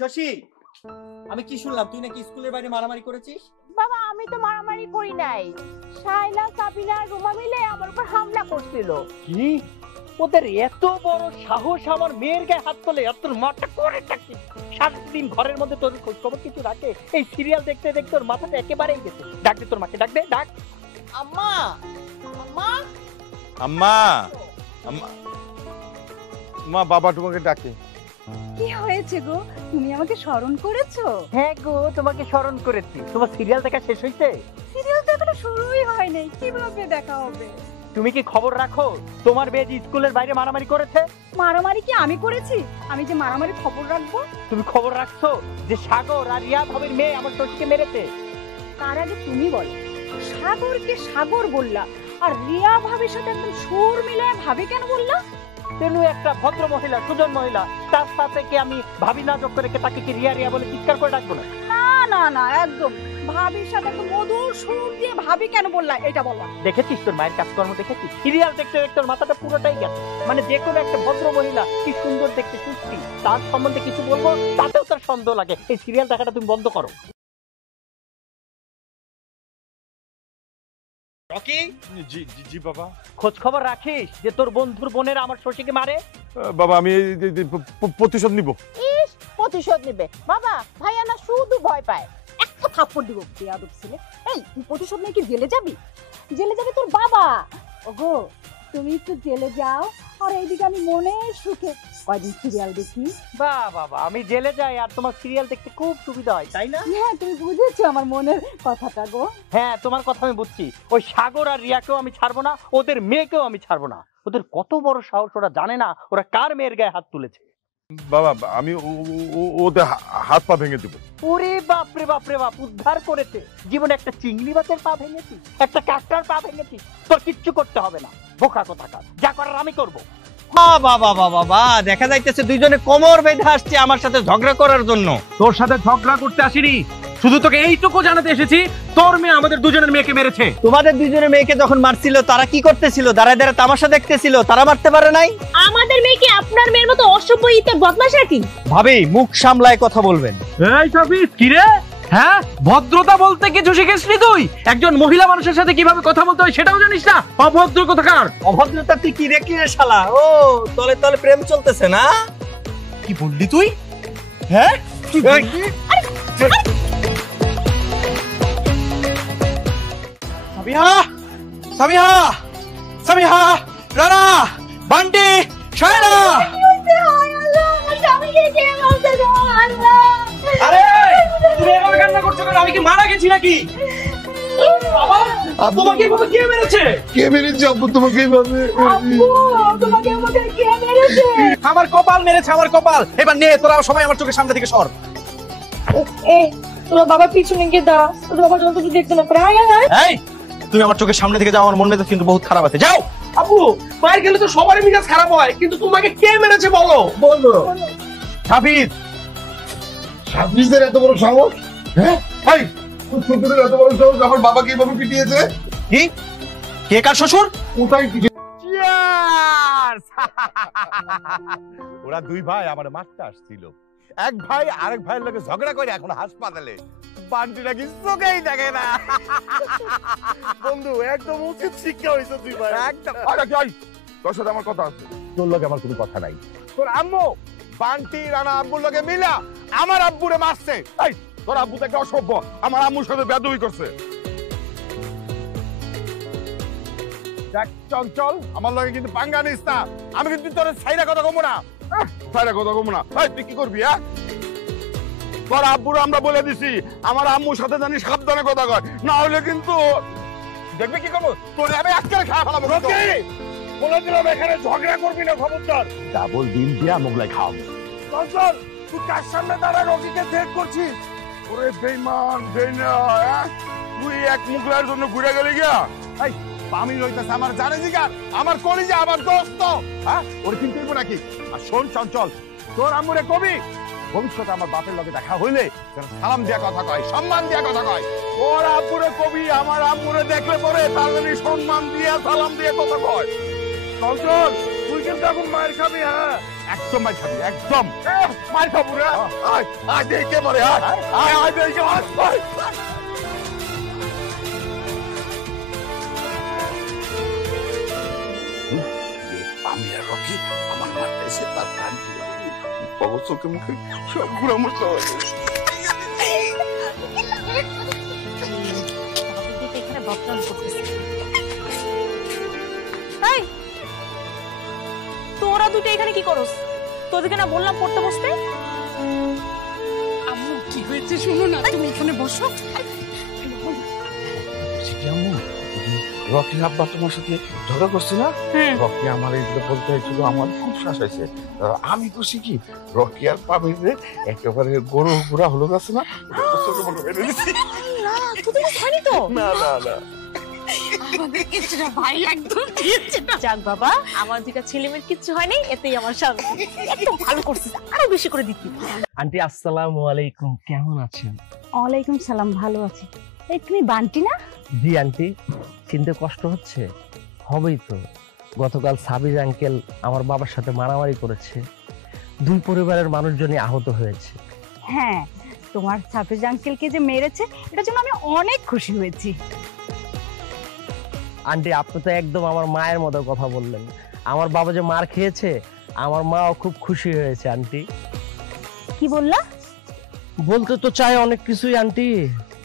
শশী, আমি কি শুনলাম তুই নাকি স্কুলের বাইরে মারামারি করেছিস? বাবা আমি তো মারামারি করি নাই, শাইলা সাবিনা রুমা মিলে আমার উপর হামলা করছিল। কি? ওদের এত বড় সাহস আমার মেয়ের গায়ে হাত তোলে? আর তোর মাথা করে থাকি সারাদিন ঘরের মধ্যে তোর খোঁজ খবর কিছু রাখে? এই সিরিয়াল দেখতে দেখতে তোর মাথাটা একেবারেই গেছে। ডাক দে তোর মাকে, ডাক দে, ডাক। আম্মা আম্মা আম্মা আম্মা মা, বাবা তোমাকে ডাকে। কি হয়েছে গো, তুমি আমাকে স্মরণ করেছো? হ্যাঁ গো, তোমাকে স্মরণ করেছি। তোমার সিরিয়াল দেখা শেষ হয়েছে? সিরিয়াল তো এখনো শুরুই হয় নাই, কিভাবে দেখা হবে? তুমি কি খবর রাখো তোমার মেয়ে যে স্কুলের বাইরে মারামারি করেছে? মারামারি কি আমি করেছি? আমি যে মারামারি খবর রাখবো? তুমি খবর রাখছো যে সাগর আর রিয়া ভাবির মেয়ে আমার শশীকে মেরেছে? তার আগে তুমি বলো, সাগরকে সাগর বললা আর রিয়া ভাবির সাথে একদম সুর মিলায় ভাবি কেন বললা? তেনু একটা ভদ্র মহিলা, সুজন মহিলা, তার সাথে কি আমি ভাবি না যোগ করে তাকে কি রিয়া রিয়া বলে চিৎকার করে ডাকবো না? না না না, একদম ভাবির সাথে একদম মধুর সুর দিয়ে ভাবি কেন বললা এটা বলো। দেখেছিস তোর মায়ের কাজকর্ম? দেখেছিস সিরিয়াল দেখতে দেখতে তোর মাথাটা পুরোটাই গেছে। মানে যে কোনো একটা ভদ্র মহিলা কি সুন্দর দেখতে, সুস্থি, তার সম্বন্ধে কিছু বলবো তাতেও তার সন্দেহ লাগে। এই সিরিয়াল দেখাটা তুমি বন্ধ করো। রকি, জি জি জি বাবা। খোঁজ খবর রাখিস যে তোর বন্ধুর বোনেরা আমার শশীকে মারে? বাবা আমি প্রতিশোধ নিব। ইস, প্রতিশোধ নেবে? বাবা ভাইয়া না শুধু ভয় পায়। একটা থাপ্পড় দিব বেয়াদব ছেলে। এই তুই প্রতিশোধ নিয়ে কি জেলে যাবি? জেলে যাবে তোর বাবা। ওগো তুমি একটু জেলে যাও আর এইদিকে আমি মনের সুখে কয়দিন সিরিয়াল দেখি। বাহ বাবা, আমি জেলে যাই আর তোমার সিরিয়াল দেখতে খুব সুবিধা হয়, তাই না? হ্যাঁ তুমি বুঝেছো আমার মনের কথাটা গো। হ্যাঁ, তোমার কথা আমি বুঝছি। ওই সাগর আর রিয়াকেও আমি ছাড়বো না, ওদের মেয়েকেও আমি ছাড়বো না। ওদের কত বড় সাহস, ওরা জানে না ওরা কার মেয়ের গায়ে হাত তুলেছে। বাবা আমি ওদের হাত পা ভেঙে দেবো। ওরে বাপরে বাপরে বাপ, উদ্ধার করেছে। জীবনে একটা চিংড়ি মাছের পা ভেঙেছি, একটা কাকটার পা ভেঙেছি, তোর কিচ্ছু করতে হবে না। বোকা কোথাকার, যা করার আমি করবো। বাবা বাবা, দেখা যাইতেছে দুইজনে কোমর বেঁধে আসছে আমার সাথে ঝগড়া করার জন্য। তোর সাথে ঝগড়া করতে আসিনি, শুধু তোকে এইটুকু জানাতে এসেছি তোর মেয়ে আমাদের দুজনের মেয়েকে মেরেছে। তোমাদের দুইজনের মেয়েকে যখন মারছিল তারা কি করতেছিল? দাঁড়ায় দাঁড়ায় তামাশা দেখতেছিল, তারা মারতে পারে নাই। আমাদের মেয়ে কি আপনার মেয়ের মতো অসভ্য ইতে বদমাশ নাকি? ভাবি মুখ সামলায় কথা বলবেন। এই সাবিত কি রে? হ্যাঁ, ভদ্রতা বলতে কিছু শিখেছিস তুই? একজন মহিলা মানুষের সাথে কিভাবে কথা বলতে হয় সেটাও জানিস না? অভদ্র কোথাকার। অভদ্রতা তুই কি দেখলি রে শালা? ও তলে তলে প্রেম চলতেছে না? কি বললি তুই? হ্যাঁ সাবিহা, সাবিহা, সাবিহা, রানা, বান্টি, শায়লা। আরে তুমি এভাবে কান্না করছো কেন? আমি কি মারা গেছি নাকি? তোমাকে এভাবে কে মেরেছে? কে মেরেছে আব্বু তোমাকে এইভাবে? আমার কপাল মেরেছে, আমার কপাল। এবার নে তোরা সবাই আমার চোখের সামনে থেকে সর। তোর বাবা পিছনে গিয়ে দাঁড়া, তোর বাবা যত কিছু দেখতে না পারে। এই তুমি আমার চোখের সামনে থেকে যাও, আমার মন মেজাজ কিন্তু বহুত খারাপ আছে। যাও। আপু মায়ের গেলে তো সবারই মিজাজ খারাপ হয়, কিন্তু তোমাকে কে মেরেছে বলো? বলো। সাবিত। সাবিতের এত বড় সাহস? হ্যাঁ এই ছোটদের এত বড় সাহস আমার বাবাকে এইভাবে পিটিয়েছে? কি? কে কার শ্বশুর? কোথায় পিটিয়ে? ওরা দুই ভাই আমার মারতে আসছিল। এক ভাই আরেক ভাইয়ের লগে ঝগড়া করে এখন হাসপাতালে। বান্টি নাকি চোখেই দেখে না। বন্ধু একদম উচিত শিক্ষা হয়েছে দুই ভাই, একদম। আরে যাই, তোর সাথে আমার কথা আছে। তোর লগে আমার কোনো কথা নাই। তোর আম্মু বান্টি রানা আব্বুর লগে মিলা আমার আব্বুরে মারছে। এই তোর আব্বু তো একটা অসভ্য, আমার আম্মুর সাথে বেয়াদবি করছে। দেখ চঞ্চল, আমার লগে কিন্তু পাঙ্গা নিস না। আমি কিন্তু তোর ছাইরা কথা কমবো না, ছাইরা কথা কমবো না। এই তুই কি করবি? হ্যাঁ তোর আব্বুর আমরা বলে দিছি আমার আম্মুর সাথে জানি সাবধানে কথা কয়, না হলে কিন্তু দেখবি কি করবো তোর আমি আজকে খাওয়া ফেলাবো। বলে দিলাম এখানে ঝগড়া করবি না, খবরদার। ডাবল ডিম দিয়া মোগলাই খাও। চঞ্চল তুই কার সামনে দাঁড়া রকিকে থ্রেট করছিস? ওরে বেঈমান বেঈনা, তুই এক মুগলার জন্য ঘুরে গেলি গিয়া। এই আমি রইতেছে আমার জানে জিগার, আমার কলিজা, আমার দোস্ত। হ্যাঁ ওরে চিনতে হইব নাকি? আর শোন চঞ্চল, তোর আম্মুরে কবি ভবিষ্যতে আমার বাপের লগে দেখা হইলে সালাম দিয়া কথা কয়, সম্মান দিয়া কথা কয়। ওর আব্বুরে কবি আমার আম্মুরে দেখলে পরে তার সম্মান দিয়া সালাম দিয়ে কথা কয়। চঞ্চল তুই কিন্তু এখন মায়ের খাবি। হ্যাঁ একদম মায়ের খাবি, একদম মায়ের খাবো রে। আয় আয় দেখে মরে, আয় আয় আয় দেখে আয়। আমি আর রকি আমার মারতে এসে তার প্রাণ বাবা চোখে মুখে সব ঘুরা মুসা হয়েছে। এখানে বদনাম করতেছে। এই তোরা দুটো এখানে কি করস? তোদেরকে না বললাম পড়তে বসতে? আম্মু কি হয়েছে শুনো না, তুমি এখানে বসো। রকি আব্বা তোমার সাথে ঝগড়া করছে না? রকি আমার এইগুলো বলতে হয়েছিল, আমার খুব শ্বাস হয়েছে। আমি করছি কি, রকি আর পাবিলে একেবারে গরু ঘোড়া হলো গেছে না, না না না আমাদের কিছুটা ভাই একদম দিয়েছে না। যাক বাবা, আমার যেটা ছেলেমেয়ের কিচ্ছু হয়নি, এতেই আমার শান্তি। একদম ভালো করছিস, আরো বেশি করে দিতি। আন্টি আসসালামু আলাইকুম, কেমন আছেন? ওয়ালাইকুম সালাম, ভালো আছি। এই তুমি বান্টি না? জি আন্টি, চিনতে কষ্ট হচ্ছে? হবেই তো, গতকাল সাবির আঙ্কেল আমার বাবার সাথে মারামারি করেছে, দুই পরিবারের মানুষজনই আহত হয়েছে। হ্যাঁ, তোমার সাফিজ আঙ্কেলকে যে মেরেছে এটার জন্য আমি অনেক খুশি হয়েছি। আন্টি আপনি তো একদম আমার মায়ের মতো কথা বললেন। আমার বাবা যে মার খেয়েছে, আমার মাও খুব খুশি হয়েছে। আন্টি কি বললা? বলতে তো চাই অনেক কিছুই আন্টি,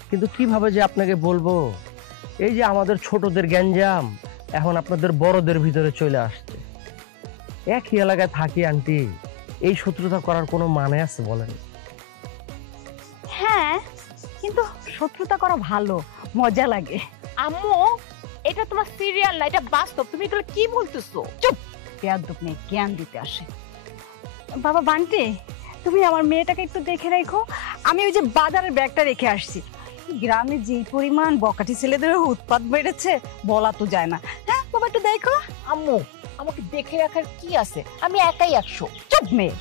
কিন্তু কিভাবে যে আপনাকে বলবো। এই যে আমাদের ছোটদের গ্যাঞ্জাম এখন আপনাদের বড়দের ভিতরে চলে আসছে। একই এলাকায় থাকি আন্টি, এই শত্রুতা করার কোনো মানে আছে বলেন? হ্যাঁ, কিন্তু শত্রুতা করা ভালো, মজা লাগে। আম্মু, এটা তোমার সিরিয়াল না, এটা বাস্তব। তুমি এগুলো কি বলতেছো? চুপ, বেয়াদব মেয়ে জ্ঞান দিতে আসে। বাবা বান্টি, তুমি আমার মেয়েটাকে একটু দেখে রাখো। আমি ওই যে বাজারের ব্যাগটা রেখে আসছি। গ্রামে যে পরিমাণ বকাটি ছেলেদের উৎপাত বেড়েছে বলা তো যায় না। হ্যাঁ বাবা, একটু দেখো। আম্মু, আমাকে দেখে রাখার কি আছে? আমি একাই 100। চুপ মেয়ে।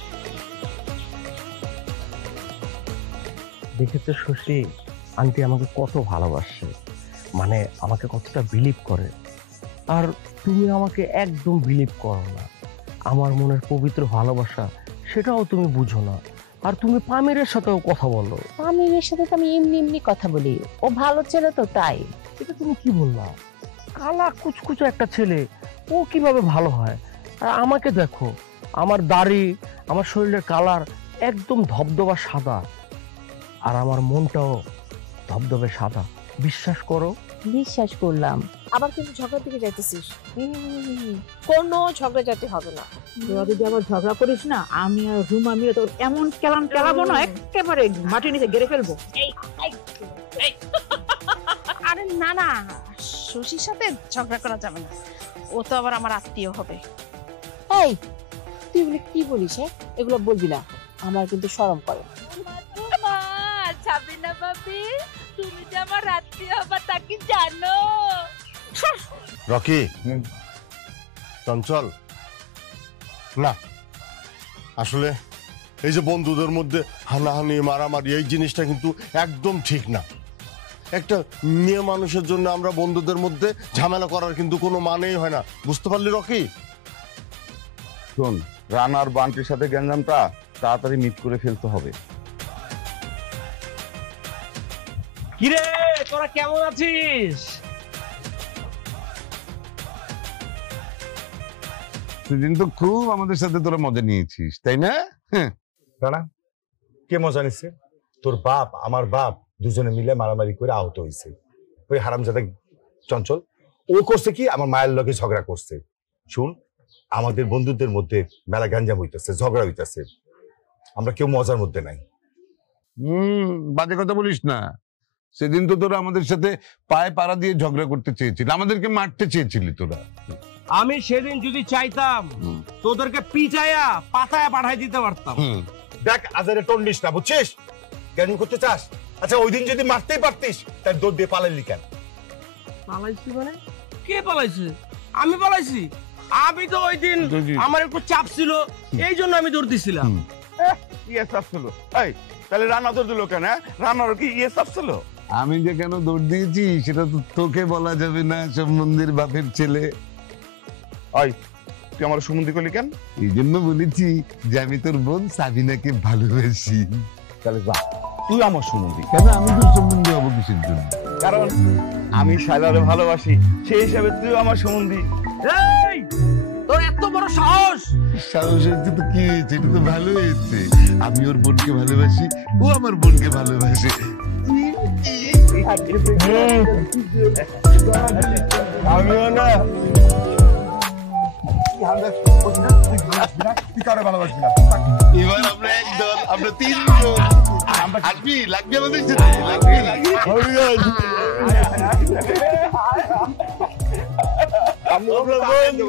দেখেছো শশী, আন্টি আমাকে কত ভালোবাসে, মানে আমাকে কতটা বিলিভ করে। আর তুমি আমাকে একদম বিলিভ করো না। আমার মনের পবিত্র ভালোবাসা সেটাও তুমি বুঝো না। আর তুমি পামিরের সাথেও কথা বলো। পামিরের সাথে তো আমি এমনি এমনি কথা বলি, ও ভালো ছেলে তো, তাই। এটা তুমি কি বললা? কালা কুচকুচো একটা ছেলে, ও কিভাবে ভালো হয়? আর আমাকে দেখো, আমার দাড়ি, আমার শরীরের কালার একদম ধবধবা সাদা, আর আমার মনটাও ধবধবে সাদা। বিশ্বাস করো। বিশ্বাস করলাম, আবার কিন্তু ঝগড়ার দিকে যাইতেছিস। কোনো ঝগড়া যাতে হবে না। তোরা যদি আবার ঝগড়া করিস না, আমি আর রুমা মিলে তোর এমন কেলাম কেলাবো না, একেবারে মাটির নিচে গেড়ে ফেলবো। আরে না না, শশীর সাথে ঝগড়া করা যাবে না, ও তো আবার আমার আত্মীয় হবে। এই, তুই এগুলো কি বলিস? এগুলো বলবি না, আমার কিন্তু শরম করে। সাবিনা ভাবি, তুমি যে আমার আত্মীয় হবা তা কি জানো? রকি, চঞ্চল, না আসলে এই যে বন্ধুদের মধ্যে হানাহানি মারামারি এই জিনিসটা কিন্তু একদম ঠিক না। একটা মেয়ে মানুষের জন্য আমরা বন্ধুদের মধ্যে ঝামেলা করার কিন্তু কোনো মানেই হয় না, বুঝতে পারলি রকি? শোন, রানার বান্টির সাথে গ্যাঞ্জামটা তাড়াতাড়ি মিট করে ফেলতে হবে। কিরে, তোরা কেমন আছিস? সেদিন তো খুব আমাদের সাথে তোরা মজা নিয়েছিস, তাই না? না, কে মজা নিচ্ছে? তোর বাপ, আমার বাপ দুজনে মিলে মারামারি করে আহত হয়েছে। ওই হারামজাদা চঞ্চল ও করছে কি, আমার মায়ের লগে ঝগড়া করছে। শুন, আমাদের বন্ধুদের মধ্যে মেলা গাঞ্জাম হইতেছে, ঝগড়া হইতেছে, আমরা কেউ মজার মধ্যে নাই। বাজে কথা বলিস না। সেদিন তো তোরা আমাদের সাথে পায়ে পাড়া দিয়ে ঝগড়া করতে চেয়েছিলি, আমাদেরকে মারতে চেয়েছিলি তোরা। আমি সেদিন যদি চাইতাম তোদেরকে পিচায়া পাতায় পাঠাই দিতে পারতাম। দেখ, আজারে টন্ডিস না, বুঝছিস? জ্ঞান করতে চাস? আচ্ছা, ওই দিন যদি মারতেই পারতিস, তার দৌড় দিয়ে পালাইলি কেন? পালাইছি মানে? কে পালাইছে? আমি পালাইছি? আমি তো ওই দিন আমার একটু চাপ ছিল, এই জন্য আমি দৌড় দিছিলাম। ইয়ে চাপ ছিল? এই তাহলে রানা দৌড় দিল কেন? রানারও কি ইয়ে চাপ ছিল? আমি যে কেন দৌড় দিয়েছি সেটা তো তোকে বলা যাবে না, সম্বন্ধীর বাপের ছেলে। ওই তুই আমার সম্বন্ধে করলি কেন? এই জন্য বলেছি যে আমি তোর বোন সাবিনাকে ভালোবাসি। তাহলে যা, তুই আমার সম্বন্ধী। কেন আমি তোর সম্বন্ধে হবো কিসের জন্য? কারণ আমি শাইলারে ভালোবাসি, সেই হিসাবে তুই আমার সম্বন্ধী। এই তোর এত বড় সাহস! সাহস হয়েছে তো কি হয়েছে, এটা তো ভালো হয়েছে। আমি ওর বোনকে ভালোবাসি, ও আমার বোনকে ভালোবাসে। আমিও না। তুই কারো ভালোবাসবি না। এবার আমরা একদল, আমরা তিনজন। আসবি, লাগবি আমাদের সাথে, লাগবি। আমরা বন্ধু।